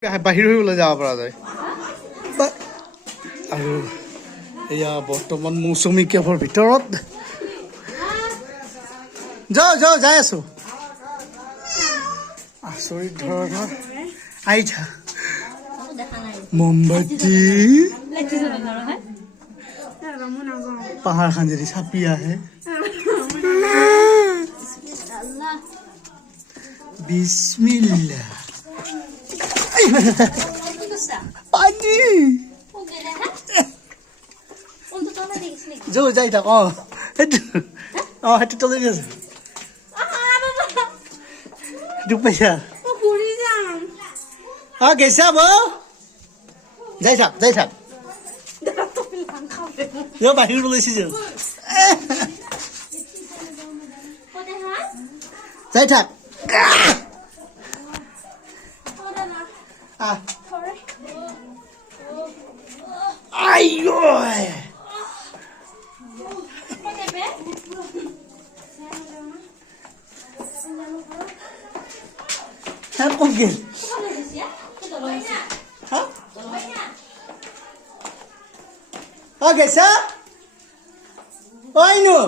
বাহিৰ হৈ ওলাই যাব পৰা যায় আৰু এয়া বৰ্তমান মৌচুমী কেফৰ ভিতৰত যাই আছো আচৰিত ধৰণৰ আইঠা মোমবাতি পাহাৰখন যদি চাপি আহে বিসমিল্লাহ পানী যাই থাক সেইটো তলে আছে দুখ পাইছা গৈছা বৌ যাই থাক বাহিৰত ওলাইছি যাই থাক Kok gel? Hah? Oh, Gesa? Oh, ini.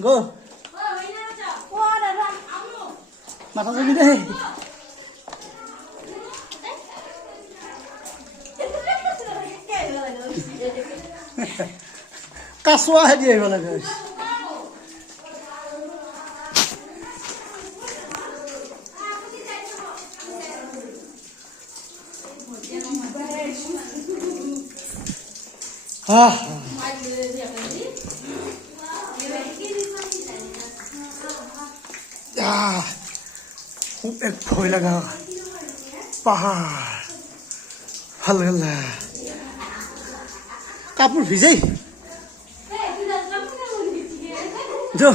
Go. Mata saya gede. Kaswa aja ya malah guys. खूब एक भय लगा पहाड़ ভাল গেলা কাপড় ভিজাই जो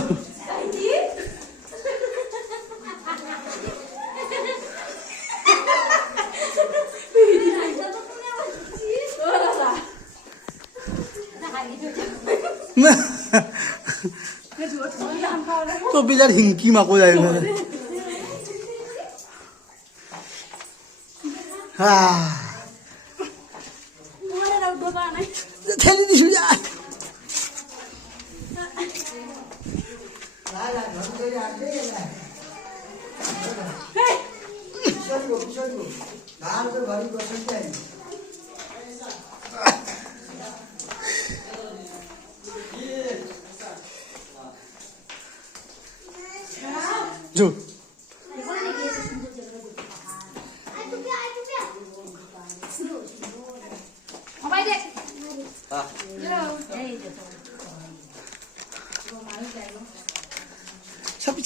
तो बिजार हिंकी माको जाए थैली दी सुजा जो Sabi.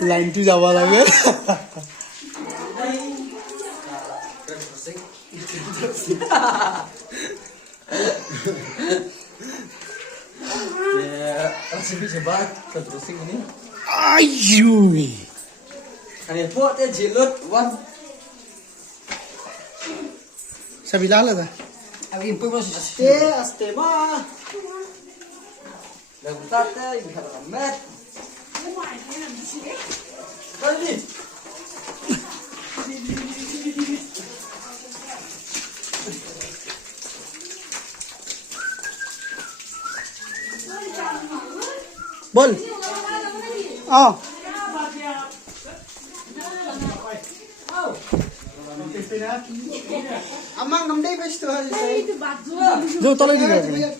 Lain tu Jawa lagi. Masih cepat terusing ini. Ayuh. Ini buat dia jelut wan. Sabilah lah dah. Abi impul masih aste mah. Dah buat dia ini kalau kamet. Balik. Bol. Oh. Amang ngamdai bes tu hari saya. Jo tolong dia.